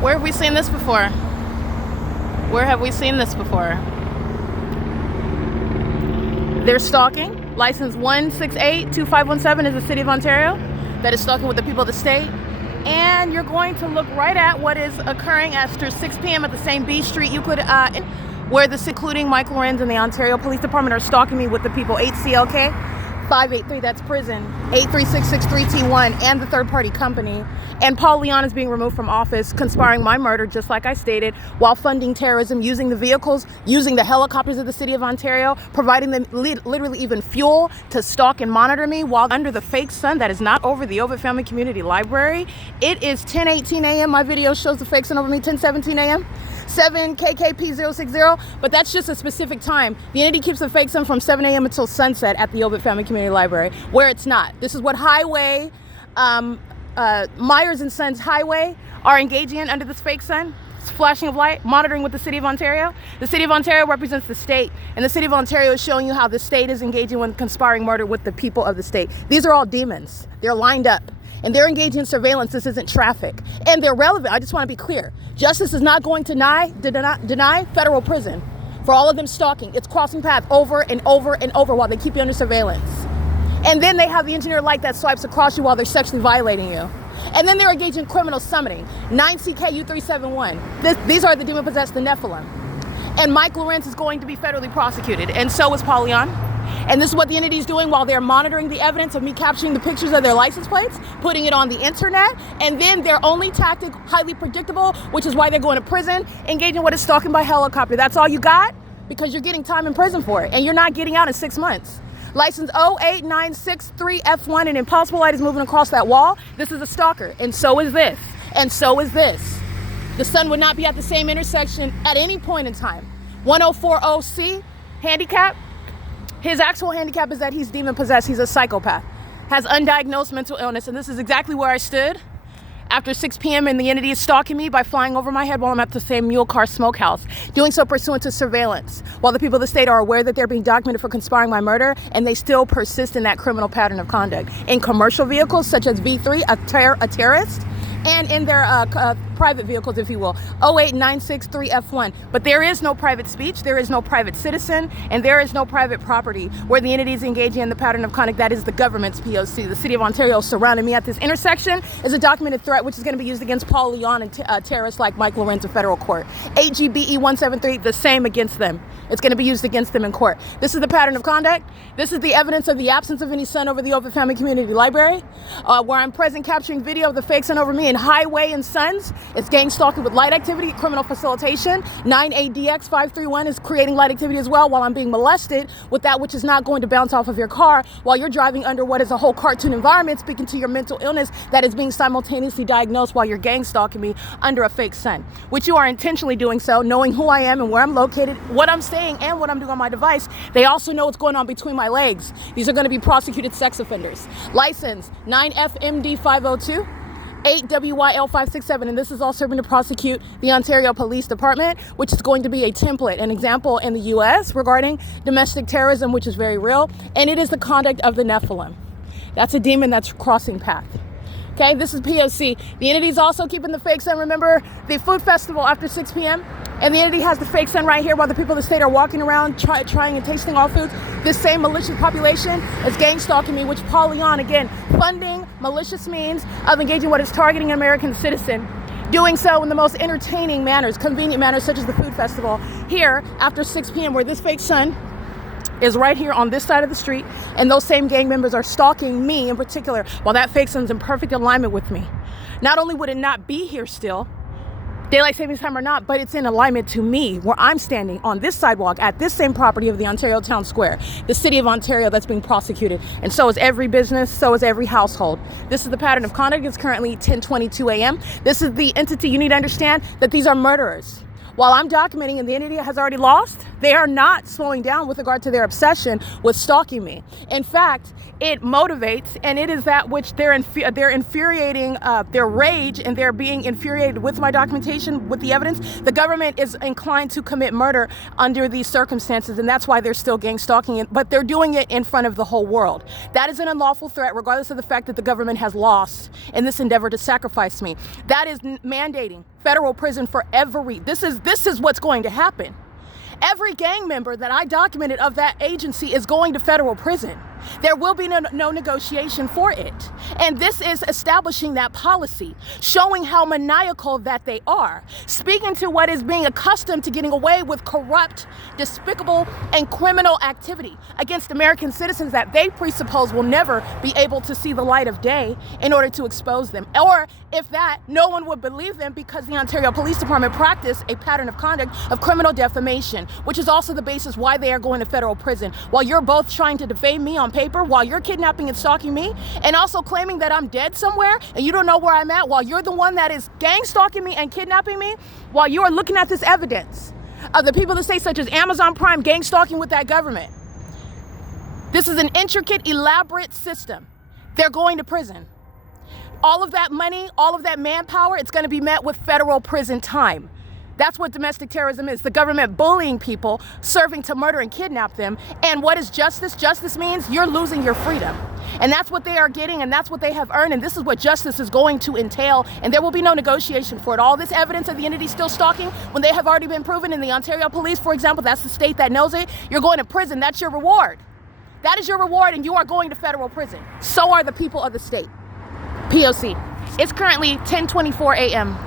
Where have we seen this before? Where have we seen this before? They're stalking. License 1682517 is the City of Ontario that is stalking with the people of the state. And you're going to look right at what is occurring after 6 p.m. at the same B Street, Euclid, where including Mike LORENZ and the Ontario Police Department are stalking me with the people 8CLK, 583, that's prison, 83663T1, and the third-party company. And Paul Leon is being removed from office, conspiring my murder, just like I stated, while funding terrorism, using the vehicles, using the helicopters of the City of Ontario, providing them literally even fuel to stalk and monitor me while under the fake sun that is not over the Ovid Family Community Library. It is 10:18 a.m. My video shows the fake sun over me, 10:17 a.m. 7KKP060, but that's just a specific time. The entity keeps the fake sun from 7 a.m. until sunset at the Ovid Family Community Library, where it's not. This is what Highway, Myers and Sons Highway are engaging in under this fake sun. It's flashing of light, monitoring with the City of Ontario. The City of Ontario represents the state, and the City of Ontario is showing you how the state is engaging in conspiring murder with the people of the state. These are all demons. They're lined up. And they're engaging in surveillance. This isn't traffic. And they're relevant. I just want to be clear. Justice is not going to deny federal prison for all of them stalking. It's crossing paths over and over and over while they keep you under surveillance. And then they have the engineer light that swipes across you while they're sexually violating you. And then they're engaging in criminal summoning. 9CKU371. These are the demon-possessed, the Nephilim. And Mike LORENZ is going to be federally prosecuted. And so is Paul Leon. And this is what the entity is doing while they're monitoring the evidence of me capturing the pictures of their license plates, putting it on the internet, and then their only tactic, highly predictable, which is why they're going to prison, engaging in what is stalking by helicopter. That's all you got? Because you're getting time in prison for it, and you're not getting out in 6 months. License 08963F1, an impossible light is moving across that wall. This is a stalker, and so is this, and so is this. The sun would not be at the same intersection at any point in time. 1040C, handicap. His actual handicap is that he's demon-possessed. He's a psychopath, has undiagnosed mental illness. And this is exactly where I stood after 6 p.m. and the entity is stalking me by flying over my head while I'm at the same mule car smokehouse, doing so pursuant to surveillance, while the people of the state are aware that they're being documented for conspiring my murder, and they still persist in that criminal pattern of conduct in commercial vehicles such as V3, a terrorist, and in their private vehicles, if you will, 08963F1. But there is no private speech, there is no private citizen, and there is no private property where the entity is engaging in the pattern of conduct that is the government's P.O.C. The City of Ontario surrounding me at this intersection is a documented threat which is going to be used against Paul Leon and terrorists like Mike LORENZ in federal court. AGBE 173, the same against them. It's going to be used against them in court. This is the pattern of conduct. This is the evidence of the absence of any sun over the Ovid Family Community Library, where I'm present capturing video of the fake sun over me in Highway and Sons. It's gang stalking with light activity, criminal facilitation. 9ADX531 is creating light activity as well while I'm being molested with that which is not going to bounce off of your car while you're driving under what is a whole cartoon environment, speaking to your mental illness that is being simultaneously diagnosed while you're gang stalking me under a fake sun, which you are intentionally doing so, knowing who I am and where I'm located, what I'm saying and what I'm doing on my device. They also know what's going on between my legs. These are going to be prosecuted sex offenders. License 9FMD502. 8WYL567, and this is all serving to prosecute the Ontario Police Department, which is going to be a template, an example in the U.S. regarding domestic terrorism, which is very real, and it is the conduct of the Nephilim. That's a demon that's crossing path. Okay, this is P.O.C. The entity is also keeping the fake sun. Remember the food festival after 6 p.m.? And the entity has the fake sun right here while the people of the state are walking around trying and tasting all foods. This same malicious population is gang stalking me, which Paul Leon, again, funding malicious means of engaging what is targeting an American citizen, doing so in the most entertaining manners, convenient manners, such as the food festival here after 6 p.m. where this fake sun is right here on this side of the street, and those same gang members are stalking me in particular while that fake sun's in perfect alignment with me. Not only would it not be here still, daylight savings time or not, but it's in alignment to me where I'm standing on this sidewalk at this same property of the Ontario Town Square, the City of Ontario that's being prosecuted. And so is every business, so is every household. This is the pattern of conduct. It's currently 10:22 a.m. This is the entity. You need to understand that these are murderers. While I'm documenting and the entity has already lost, they are not slowing down with regard to their obsession with stalking me. In fact, it motivates, and it is that which they're infuriating their rage, and they're being infuriated with my documentation, with the evidence. The government is inclined to commit murder under these circumstances, and that's why they're still gang stalking it, but they're doing it in front of the whole world. That is an unlawful threat, regardless of the fact that the government has lost in this endeavor to sacrifice me. That is mandating federal prison for every, this is what's going to happen. Every gang member that I documented of that agency is going to federal prison. There will be no negotiation for it. And this is establishing that policy, showing how maniacal that they are, speaking to what is being accustomed to getting away with corrupt, despicable, and criminal activity against American citizens that they presuppose will never be able to see the light of day in order to expose them. Or if that, no one would believe them because the Ontario Police Department practiced a pattern of conduct of criminal defamation, which is also the basis why they are going to federal prison. While you're both trying to defame me on paper, while you're kidnapping and stalking me, and also claiming that I'm dead somewhere and you don't know where I'm at, while you're the one that is gang stalking me and kidnapping me, while you are looking at this evidence of the people of the state, such as Amazon Prime gang stalking with that government. This is an intricate, elaborate system. They're going to prison. All of that money, all of that manpower, it's going to be met with federal prison time. That's what domestic terrorism is. The government bullying people, serving to murder and kidnap them. And what is justice? Justice means you're losing your freedom. And that's what they are getting, and that's what they have earned, and this is what justice is going to entail, and there will be no negotiation for it. All this evidence of the entity still stalking, when they have already been proven in the Ontario Police, for example, that's the state that knows it, you're going to prison. That's your reward. That is your reward, and you are going to federal prison. So are the people of the state. P.O.C. It's currently 10:24 a.m.